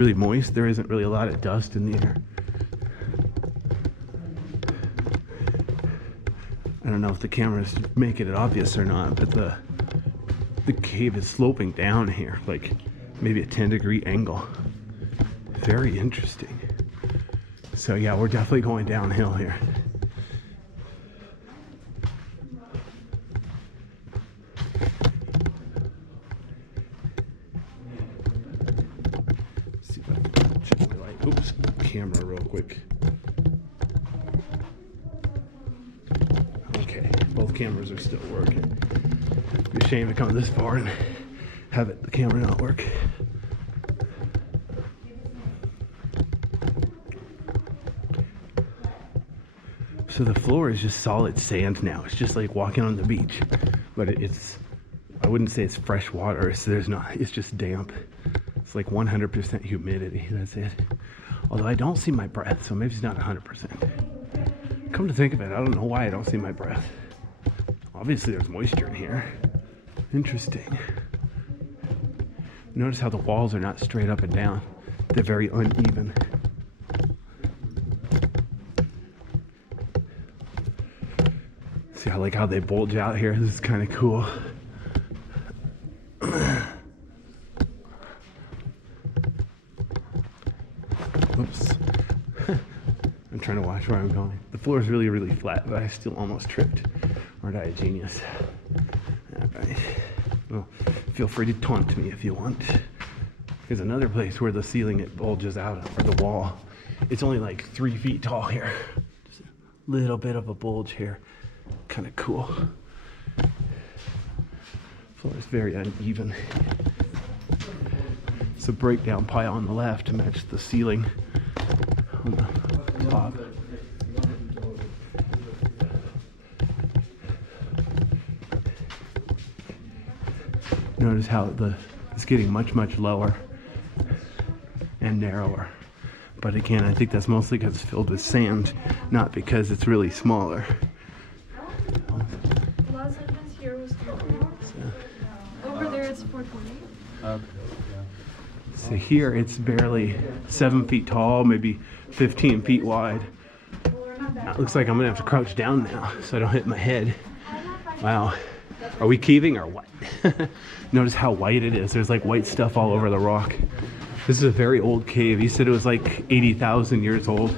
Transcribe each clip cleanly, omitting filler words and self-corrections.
Really moist. There isn't really a lot of dust in the air. I don't know if the camera's making it obvious or not, but the cave is sloping down here, like maybe a 10-degree angle. Very interesting. So yeah, we're definitely going downhill here. Let's see if I can check my light. Oops, camera real quick. Okay, both cameras are still working. It'd be a shame to come this far and have the camera not work. So the floor is just solid sand now. It's just like walking on the beach, but I wouldn't say it's fresh water. It's just damp. It's like 100% humidity. That's it. Although I don't see my breath, so maybe it's not 100%. Come to think of it, I don't know why I don't see my breath. Obviously there's moisture in here. Interesting. Notice how the walls are not straight up and down. They're very uneven. See, I like how they bulge out here. This is kind of cool. Oops. I'm trying to watch where I'm going. The floor is really, really flat, but I still almost tripped. Aren't I a genius? Alright. Well, feel free to taunt me if you want. There's another place where the ceiling, it bulges out, or the wall. It's only like 3 feet tall here. Just a little bit of a bulge here. Kind of cool. Floor is very uneven. It's a breakdown pile on the left to match the ceiling on the top. Notice how it's getting much, much lower and narrower. But again, I think that's mostly because it's filled with sand, not because it's really smaller. Los Angeles here was 320. Over there it's 420. So here it's barely 7 feet tall, maybe 15 feet wide. It looks like I'm gonna have to crouch down now so I don't hit my head. Wow. Are we caving or what? Notice how white it is. There's like white stuff all over the rock. This is a very old cave. He said it was like 80,000 years old.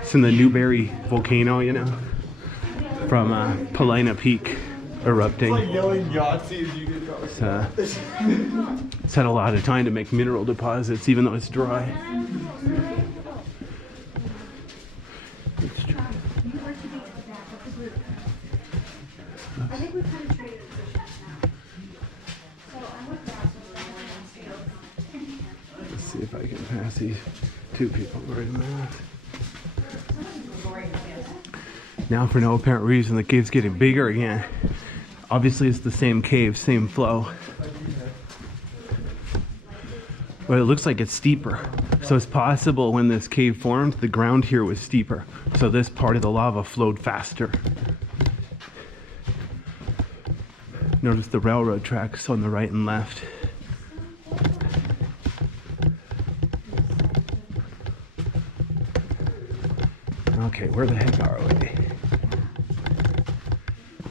It's in the Newberry volcano, you know, from Paulina Peak erupting. It's like yelling Yahtzee as you get going. It's had a lot of time to make mineral deposits, even though it's dry. Let's see if I can pass these two people right in my left. Now, for no apparent reason, the cave's getting bigger again. Obviously, it's the same cave, same flow. But it looks like it's steeper. So it's possible when this cave formed, the ground here was steeper. So this part of the lava flowed faster. Notice the railroad tracks on the right and left. Okay, where the heck are we?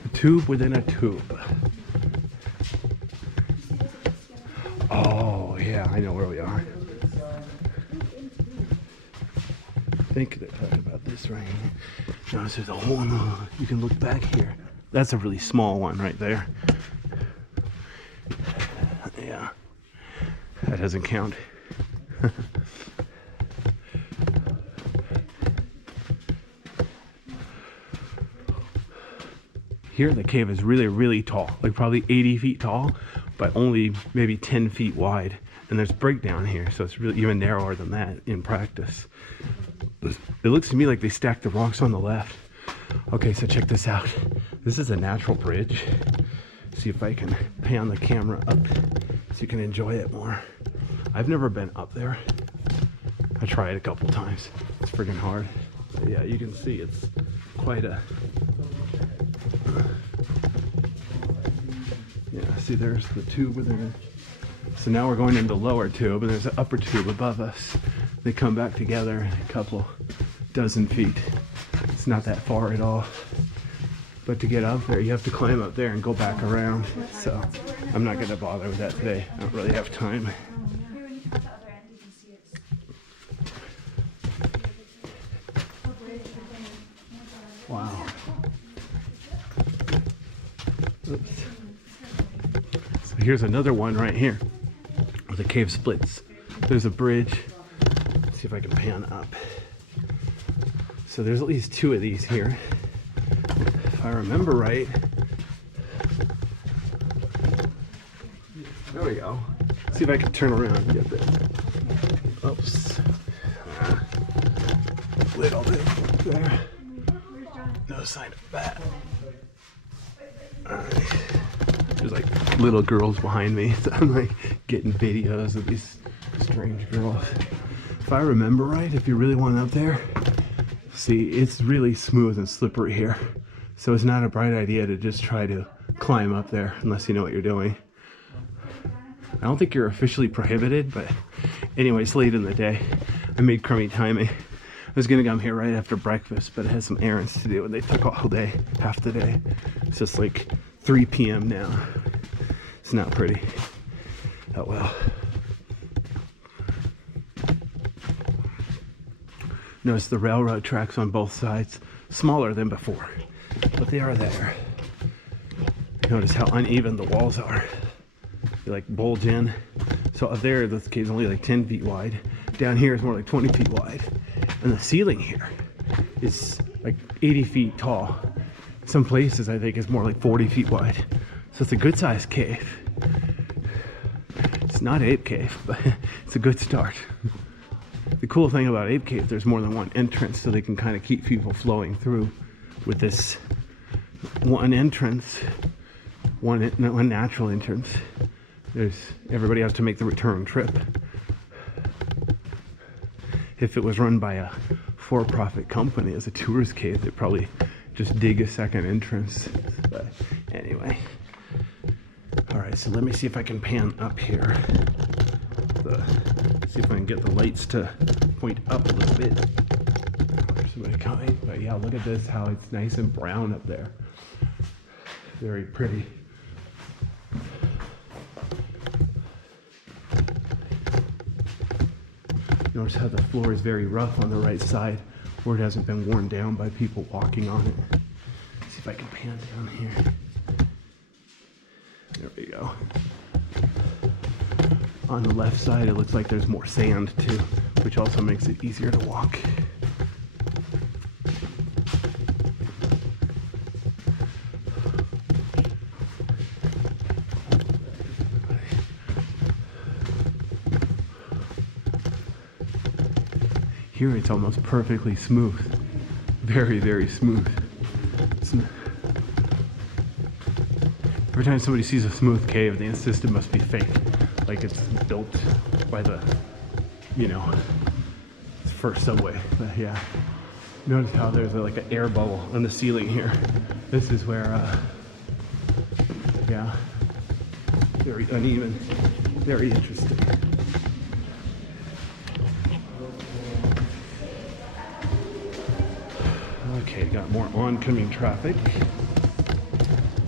A tube within a tube. Oh, yeah, I know where we are. I think they're talking about this right here. Notice there's a hole in the, you can look back here. That's a really small one right there. Yeah, that doesn't count. Here the cave is really, really tall, like probably 80 feet tall, but only maybe 10 feet wide. And there's breakdown here, so it's really even narrower than that in practice. It looks to me like they stacked the rocks on the left. Okay, so check this out. This is a natural bridge. See if I can pan the camera up so you can enjoy it more. I've never been up there. I tried a couple times. It's freaking hard. But yeah, you can see it's quite a... Yeah, see there's the tube within it. So now we're going into the lower tube, and there's an upper tube above us. They come back together a couple dozen feet. It's not that far at all. But to get up there, you have to climb up there and go back around. So I'm not going to bother with that today. I don't really have time. Here, when you come to the other end, you can see it's. Wow. Oops. So here's another one right here where the cave splits. There's a bridge. Let's see if I can pan up. So there's at least two of these here. If I remember right. There we go. See if I can turn around and get there. Oops. Little bit there. No sign of that. Alright. There's like little girls behind me, so I'm like getting videos of these strange girls. If I remember right, if you really want up there, see, it's really smooth and slippery here. So it's not a bright idea to just try to climb up there unless you know what you're doing. I don't think you're officially prohibited, but anyway, it's late in the day. I made crummy timing. I was gonna come here right after breakfast, but I had some errands to do and they took all day, half the day. It's just like 3 p.m. now. It's not pretty. Oh well. Notice the railroad tracks on both sides, smaller than before, but they are there. Notice how uneven the walls are. They like bulge in. So up there, this cave's only like 10 feet wide. Down here is more like 20 feet wide. And the ceiling here is like 80 feet tall. Some places I think is more like 40 feet wide. So it's a good sized cave. It's not Ape Cave, but it's a good start. The cool thing about Ape Cave, there's more than one entrance, so they can kind of keep people flowing through. With this one entrance, one natural entrance, everybody has to make the return trip. If it was run by a for-profit company as a tourist cave, they'd probably just dig a second entrance. But anyway, all right, so let me see if I can pan up here. See if I can get the lights to point up a little bit. There's somebody coming, but yeah, look at this, how it's nice and brown up there. Very pretty. Notice how the floor is very rough on the right side, where it hasn't been worn down by people walking on it. Let's see if I can pan down here. There we go. On the left side, it looks like there's more sand too, which also makes it easier to walk. Here it's almost perfectly smooth. Very, very smooth. Every time somebody sees a smooth cave, they insist it must be fake. Like it's built by the, first subway. But yeah, notice how there's like an air bubble on the ceiling here. This is where, yeah, very uneven, very interesting. Okay, got more oncoming traffic.